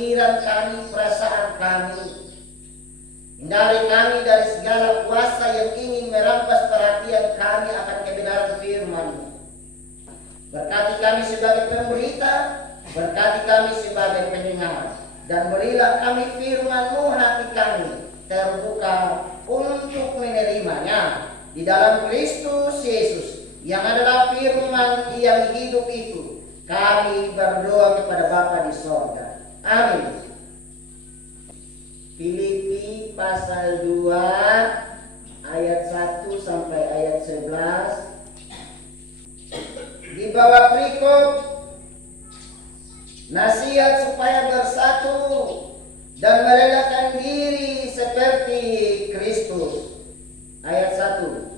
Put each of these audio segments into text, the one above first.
pikiran kami, perasaan kami. Hindari kami dari segala kuasa yang ingin merampas perhatian kami akan kebenaran firman-Mu. Berkati kami sebagai pemberita, berkati kami sebagai pendengar, dan berilah kami firman-Mu, hati kami terbuka untuk menerimanya. Di dalam Kristus Yesus yang adalah firman yang hidup itu, kami berdoa kepada Bapa di sorga. Amin. Filipi pasal 2 ayat 1 sampai ayat 11. Di bawah perikop nasihat supaya bersatu dan merendahkan diri seperti Kristus. Ayat 1.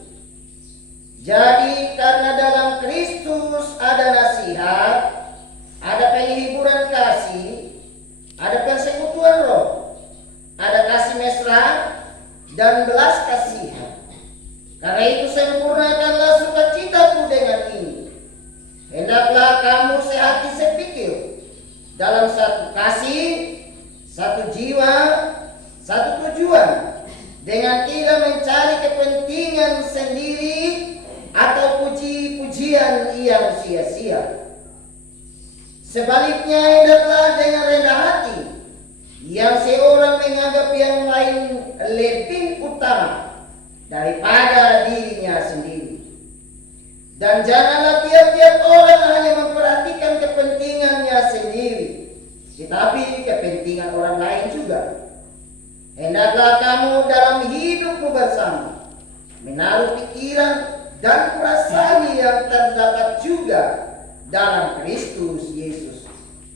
Jadi karena dalam Kristus ada nasihat, ada penghiburan kasih, ada persekutuan roh, ada kasih mesra dan belas kasihan. Karena itu sempurnakanlah sukacitaku dengan ini. Hendaklah kamu sehati sepikir, dalam satu kasih, satu jiwa, satu tujuan, dengan tidak mencari kepentingan sendiri atau puji-pujian yang sia-sia. Sebaliknya hendaklah dengan rendah hati, yang seorang menganggap yang lain lebih utama daripada dirinya sendiri. Dan janganlah tiap-tiap orang hanya memperhatikan kepentingannya sendiri, tetapi kepentingan orang lain juga. Hendaklah kamu dalam hidupmu bersama menaruh pikiran dan perasaan yang terdapat juga dalam Kristus Yesus,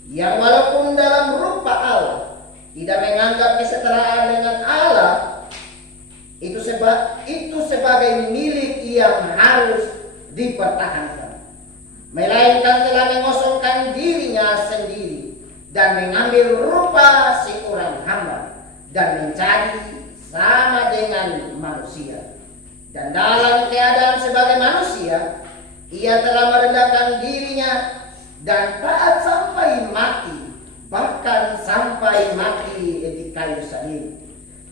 yang walaupun dalam rupa Allah tidak menganggap kesetaraan dengan Allah itu sebagai milik yang harus dipertahankan, melainkan telah mengosongkan dirinya sendiri dan mengambil rupa seorang hamba dan menjadi sama dengan manusia. Dan dalam keadaan sebagai manusia, ia telah merendahkan dirinya dan taat sampai mati, bahkan sampai mati di kayu salib.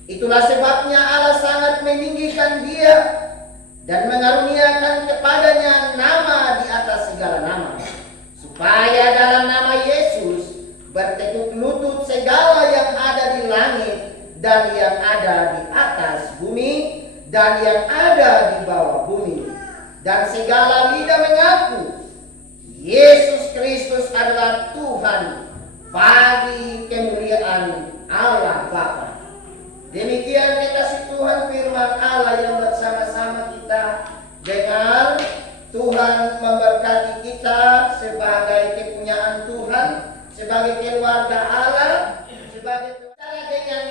Itulah sebabnya Allah sangat meninggikan dia dan mengaruniakan kepadanya nama di atas segala nama, supaya dalam nama Yesus bertekuk lutut segala yang ada di langit dan yang ada di atas bumi dan yang ada di bawah bumi, dan segala lidah mengaku Yesus Kristus adalah Tuhan, bagi kemuliaan Allah Bapa. Demikian kekasih Tuhan firman Allah yang bersama-sama kita dengar. Tuhan memberkati kita sebagai kepunyaan Tuhan, sebagai keluarga Allah, sebagai cara dengan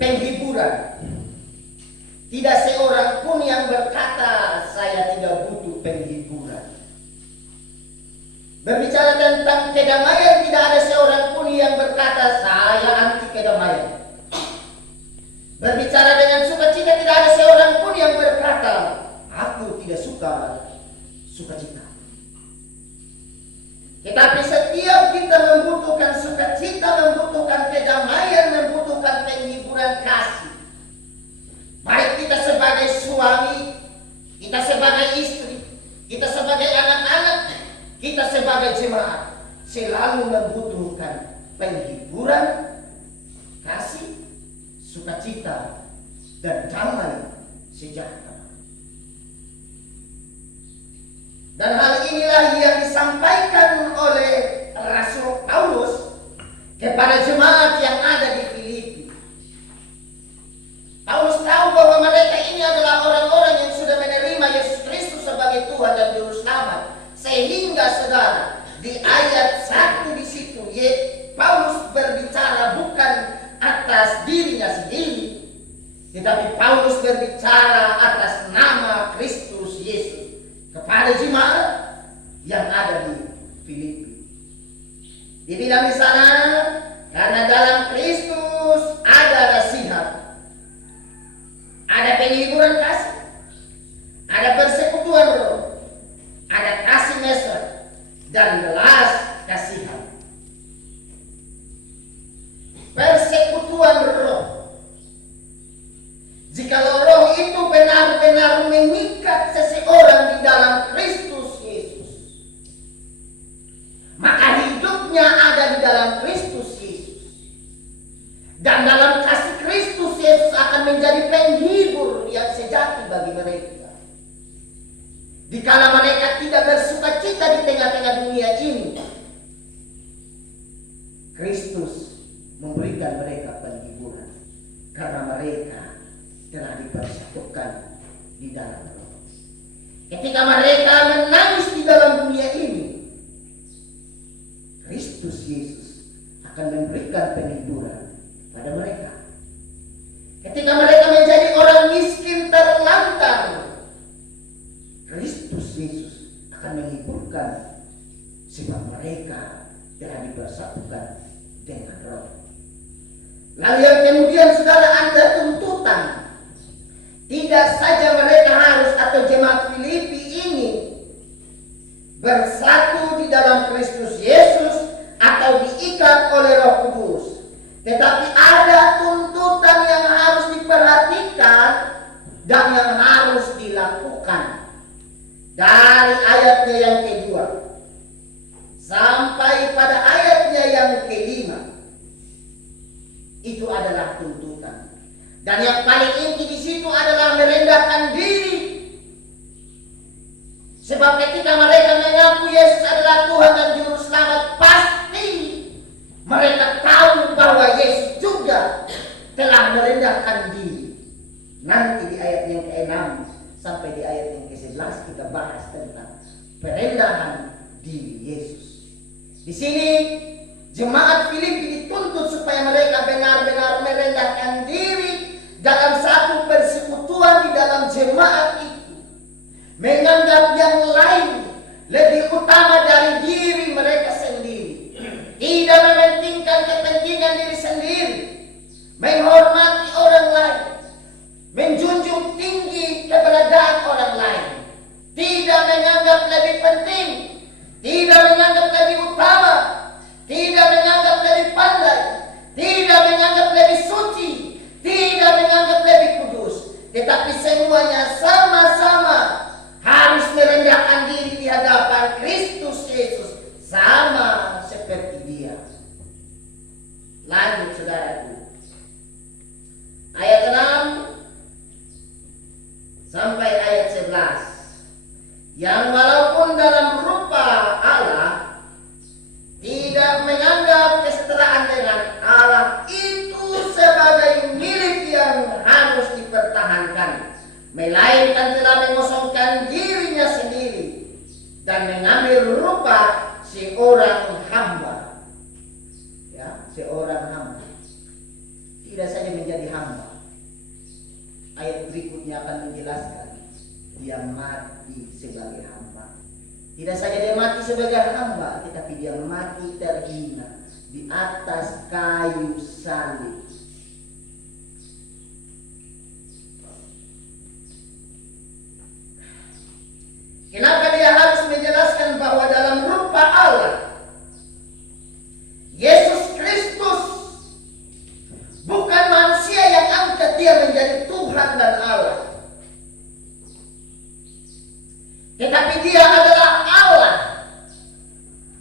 penghiburan. Tidak seorang pun yang berkata saya tidak butuh penghiburan. Berbicara tentang kedamaian, tidak ada seorang pun yang berkata saya anti kedamaian. Berbicara dengan sukacita, tidak ada seorang pun yang berkata aku tidak suka sukacita. Tetapi setiap kita membutuhkan sukacita, membutuhkan kedamaian, membutuhkan penghiburan kasih. Baik kita sebagai suami, kita sebagai istri, kita sebagai anak-anak, kita sebagai jemaat, selalu membutuhkan penghiburan, kasih, sukacita, dan damai sejahtera. Dan hal inilah yang disampaikan oleh Rasul Paulus kepada jemaat yang ada di Filipi. Paulus tahu bahwa mereka ini adalah orang-orang yang sudah menerima Yesus Kristus sebagai Tuhan dan Juru Selamat. Sehingga saudara, di ayat 1 di situ, Paulus berbicara bukan atas dirinya sendiri, tetapi Paulus berbicara atas nama Kristus Yesus kepada jemaat yang ada di Filipi. Dibilang di sana, karena dalam Kristus ada nasihat, ada penghiburan kasih, ada persekutuan roh, ada kasih mesra dan belas kasihan. mengikat seseorang di dalam Kristus Yesus, maka hidupnya ada di dalam Kristus Yesus. Dan dalam kasih Kristus Yesus akan menjadi penghibur yang sejati bagi mereka. Dikala mereka tidak bersuka cita di tengah-tengah dunia ini, Kristus memberikan mereka penghiburan karena mereka telah dipersatukan di dalam Roh. Ketika mereka menangis di dalam dunia ini, Kristus Yesus akan memberikan penghiburan pada mereka. Ketika mereka menjadi orang miskin terlantar, Kristus Yesus akan menghiburkan sebab mereka telah dipersatukan dengan Roh. Lalu yang kemudian saudara, ada tuntutan. Tidak saja mereka harus atau jemaat Filipi ini bersatu di dalam Kristus Yesus atau diikat oleh Roh Kudus, tetapi ada tuntutan yang harus diperhatikan dan yang harus dilakukan. Dari ayatnya yang kedua sampai pada ayatnya yang kelima, itu adalah tuntutan. Dan yang paling inti di situ adalah merendahkan diri. Sebab ketika mereka mengaku Yesus adalah Tuhan dan Juru Selamat, pasti mereka tahu bahwa Yesus juga telah merendahkan diri. Nanti di ayat yang ke-6 sampai di ayat yang ke-11 kita bahas tentang perendahan diri Yesus. Di sini jemaat Filipi dituntut supaya mereka benar-benar merendahkan diri dalam satu persekutuan di dalam jemaat itu, menganggap yang lain lebih utama dari diri mereka sendiri, tidak mementingkan kepentingan diri sendiri, menghormati orang lain, menjunjung tinggi keberadaan orang lain, tidak menganggap lebih penting, tidak menganggap lebih utama, tidak menganggap lebih pandai, tidak menganggap lebih suci, tidak menganggap lebih kudus, tetapi semuanya sama-sama harus merendahkan diri di hadapan Kristus Yesus, sama seperti Dia. Lanjut saudaraku, ayat 6 sampai ayat 11, yang walaupun dalam rupa Allah tidak menganggap kesetaraan dengan Allah itu sebagai milik yang harus dipertahankan, melainkan telah mengosongkan dirinya sendiri dan mengambil rupa seorang hamba. Ya, seorang hamba. Tidak saja menjadi hamba. Ayat berikutnya akan menjelaskan dia mati sebagai hamba. Tidak saja dia mati sebagai hamba, tetapi dia mati terhina di atas kayu salib. Kenapa dia harus menjelaskan bahwa dalam rupa Allah, Yesus Kristus bukan manusia yang angkat dia menjadi Tuhan dan Allah, tetapi dia adalah Allah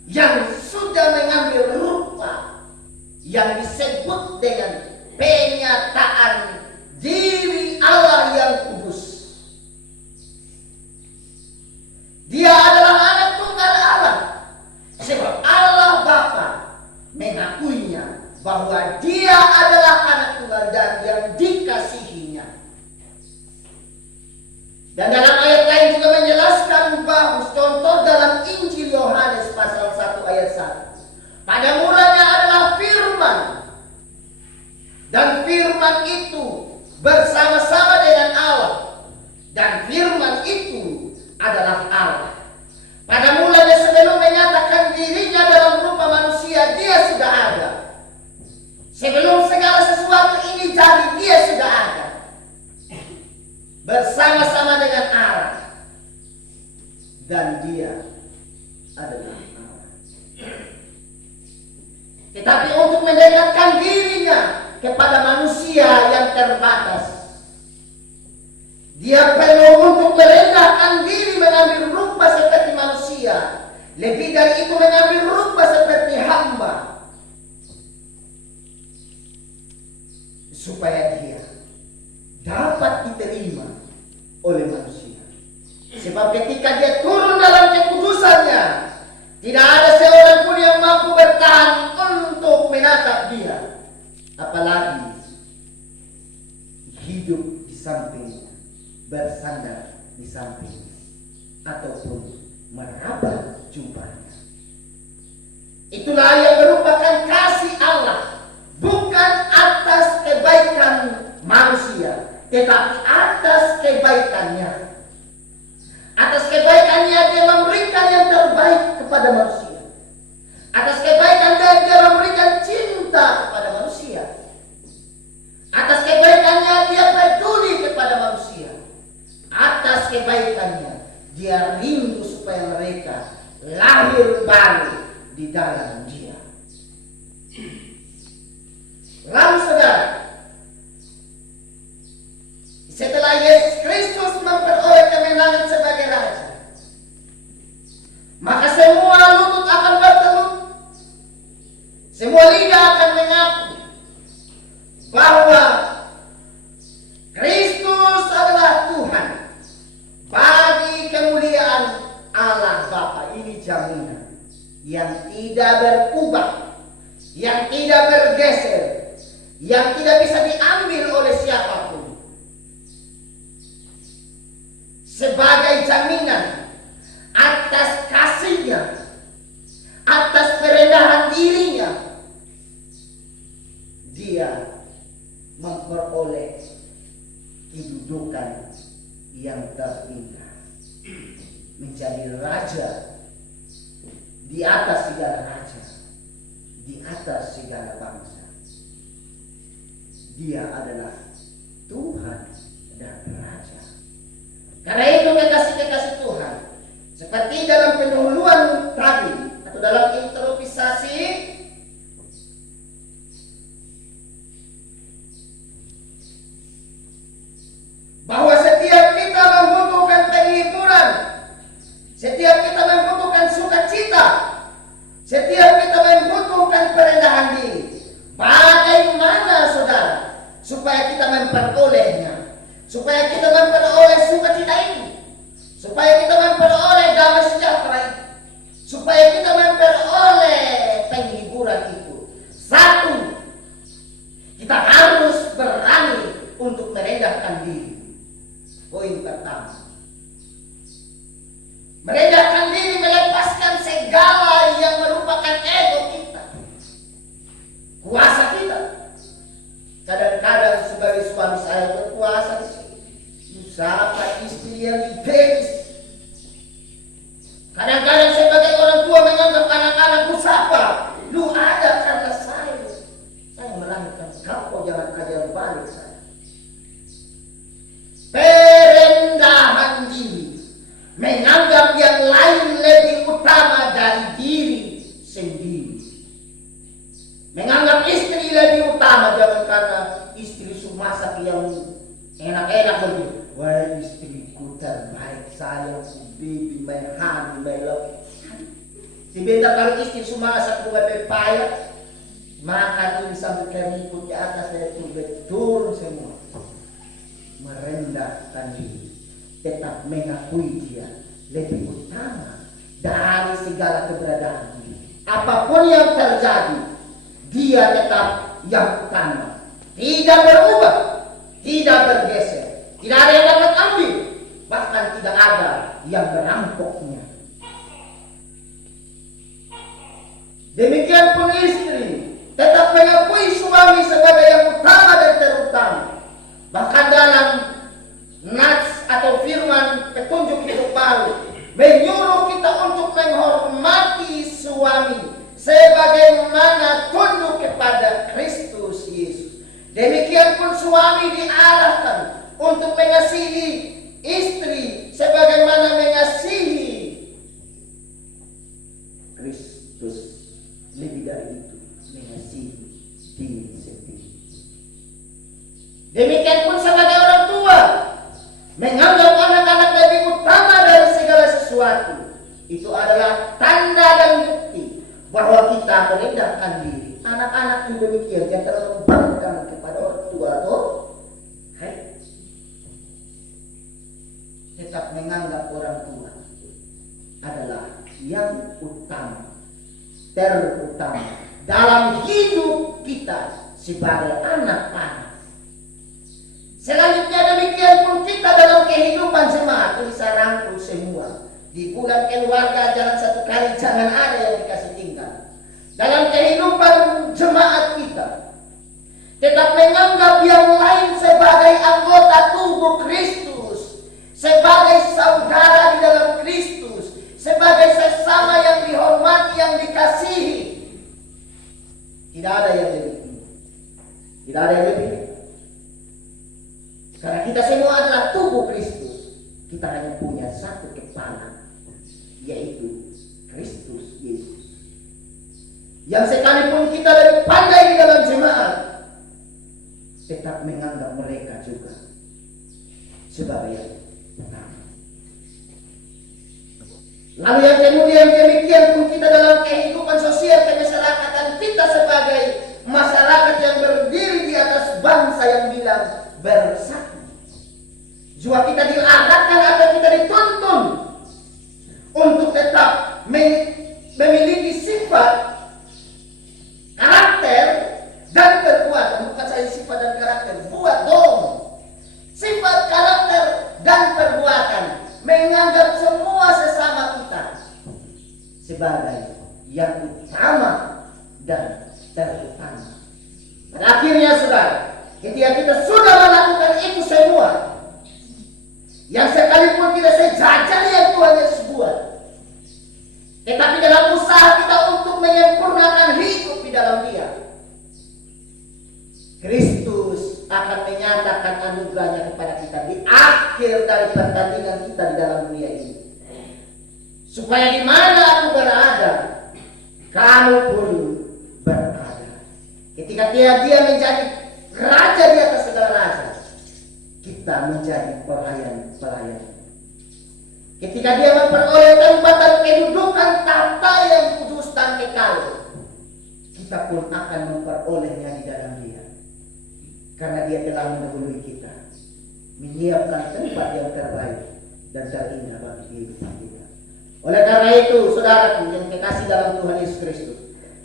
yang sudah mengambil rupa yang disebut dengan penyataan diri Allah yang kudus. Dia adalah anak tunggal Allah, sebab Allah Bapa mengakuinya bahwa dia adalah anak tunggal dan yang dikasihinya. Dan dalam ayat lain juga menjelaskan bahwa contoh dalam Injil Yohanes pasal 1 ayat 1. Pada mulanya adalah firman, dan firman itu bersama-sama dengan Allah, dan firman itu adalah Allah. Pada mulanya sebelum menyatakan dirinya dalam rupa manusia, dia sudah ada. Sebelum segala sesuatu ini jadi, dia sudah ada. Bersama-sama dengan Allah. Dan dia adalah Allah. Tetapi untuk mendekatkan dirinya kepada manusia yang terbatas, Dia perlu untuk merendahkan diri, mengambil rupa seperti manusia. Lebih dari itu, mengambil rupa seperti hamba, supaya dia dapat diterima oleh manusia. Sebab ketika dia turun dalam kekudusannya, tidak ada seorang pun yang mampu bertahan untuk menatap dia, apalagi hidup di sampingnya, bersandar di sampingnya, ataupun meraba jubahnya. Itulah yang merupakan kasih Allah, bukan atas kebaikan manusia, tetapi atas kebaikannya. Atas kebaikannya dia memberikan yang terbaik kepada manusia. Atas kebaikannya dia memberikan cinta kepada manusia. Atas kebaikannya dia peduli kepada manusia. Atas kebaikannya dia rindu supaya mereka lahir baru di dalam dia. Lalu saudara, setelah Yesus Kristus memperoleh kemenangan sebagai Raja, maka semua lutut akan bertelut, semua lidah akan mengaku bahwa Kristus adalah Tuhan, bagi kemuliaan Allah Bapa. Ini jaminan yang tidak berubah, yang tidak bergeser, yang tidak bisa diambil oleh siapapun. Sebagai jaminan atas kasihnya, atas kerendahan dirinya, dia memperoleh kedudukan yang terindah, menjadi raja di atas segala raja, di atas segala bangsa. Dia adalah Tuhan dan Raja. Karena itu kekasih-kekasih Tuhan, seperti dalam pendahuluan tadi atau dalam introduksi, bahwa setiap kita membutuhkan penghiburan, setiap kita membutuhkan sukacita, setiap kita membutuhkan perendahan diri. Bagaimana saudara supaya kita memperolehnya, supaya kita memperoleh sukacita ini, supaya kita memperoleh damai sejahtera itu, supaya kita memperoleh penghiburan itu? Satu, kita harus berani untuk merendahkan diri. Poin pertama, merendahkan diri, melepaskan segala yang merupakan ego kita, kuasa kita. Kadang-kadang sebagai suami saya berkuasa di sini, usaha istri yang diberi. Kadang-kadang sebagai orang tua menganggap anak-anakku siapa? Lu ada karena saya melahirkan kau, jangan ajar balik saya. Perendahan diri, menganggap yang lain lebih utama dari diri sendiri. Menganggap istri lebih utama, jangan karena istri masak yang enak-enak begitu. Wah, istriku terbaik, sayang, baby, my honey, my love. Sebentar kalau istri masak buat pepaya, makan ini sampai keriput di atas dari turun semua. Merendahkan diri, tetap mengakui dia lebih utama dari segala keberadaan dia. Apapun yang terjadi, dia tetap yang utama, tidak berubah, tidak bergeser, tidak ada yang dapat ambil, bahkan tidak ada yang merampoknya. Demikian pun istri tetap mengakui suami sebagai yang utama dan terutama. Bahkan dalam nats atau firman petunjuk hidup baru menyuruh kita untuk menghormati suami sebagaimana tunduk kepada Kristus Yesus. Demikian pun suami diarahkan untuk mengasihi istri sebagaimana mengasihi Kristus. Lebih dari itu, mengasihi diri sendiri. Demikian pun sebagai orang tua, sesuatu, itu adalah tanda dan bukti bahwa kita merendahkan diri. Anak-anak yang demikian jangan terlalu membanggakan kepada orang tua atau tetap menganggap orang tua adalah yang utama, terutama dalam hidup kita sebagai anak-anak. Selanjutnya demikian pun kita dalam kehidupan jemaat, bisa rangkul semua. Di bulan keluarga jangan satu kali, jangan ada yang dikasih tinggal. Dalam kehidupan jemaat kita, tetap menganggap yang lain sebagai anggota tubuh Kristus, sebagai saudara di dalam Kristus, sebagai sesama yang dihormati, yang dikasihi. Tidak ada yang lebih. Tidak ada yang lebih. Karena kita semua adalah tubuh Kristus. Kita hanya punya satu kepala, yaitu Kristus Yesus. Yang sekalipun kita lebih pandai di dalam jemaat, tetap menganggap mereka juga sebagai yang pertama. Lalu yang kemudian demikian pun kita dalam kehidupan sosial kemasyarakatan kita sebagai masyarakat yang berdiri di atas bangsa yang bilang bersatu. Juga kita diarahkan atau kita dituntun untuk tetap memiliki sifat, karakter, dan perbuatan. Bukan saja sifat dan karakter, buat dong. Sifat, karakter, dan perbuatan. Menganggap semua sesama kita sebagai yang utama dan terutama. Pada akhirnya saudara, ketika kita sudah melakukan itu semua, yang sekalipun kita sejajah yang Tuhan Yesus buat, tetapi dalam usaha kita untuk menyempurnakan hidup di dalam Dia, Kristus akan menyatakan anugerahnya kepada kita di akhir dari pertandingan kita di dalam dunia ini. Supaya di mana aku berada, kamu pun berada. Ketika dia menjadi raja di atas segala raja, kita menjadi pelayan-pelayan. Ketika dia memperoleh tempat dan kedudukan tahta yang kudus dan kekal, kita pun akan memperolehnya di dalam Dia. Karena Dia telah mendahului kita, menyiapkan tempat yang terbaik dan terindah bagi kehidupan kita. Oleh karena itu, saudaraku yang kekasih dalam Tuhan Yesus Kristus,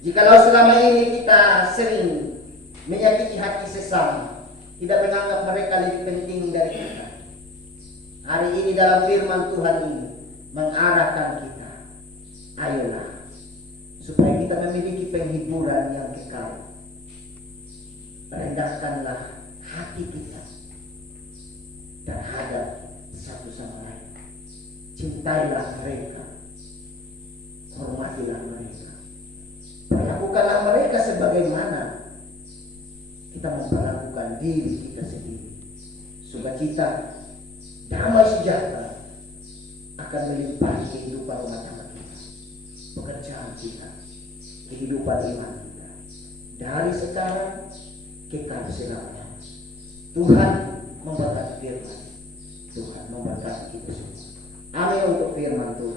jikalau selama ini kita sering menyakiti hati sesama, tidak menganggap mereka lebih penting dari kita, hari ini dalam firman Tuhan ini mengarahkan kita, ayolah, supaya kita memiliki penghiburan yang kekal. Rendahkanlah hati kita terhadap satu sama lain. Cintailah mereka, hormatilah mereka, perlakukanlah mereka sebagaimana kita memperlakukan diri kita sendiri. Sukacita, damai sejahtera akan melimpahi kehidupan rumah tangga kita, pekerjaan kita, kehidupan iman kita, dari sekarang kekal selamanya. Tuhan memberkati firman, Tuhan memberkati kita semua. Amin untuk firman Tuhan.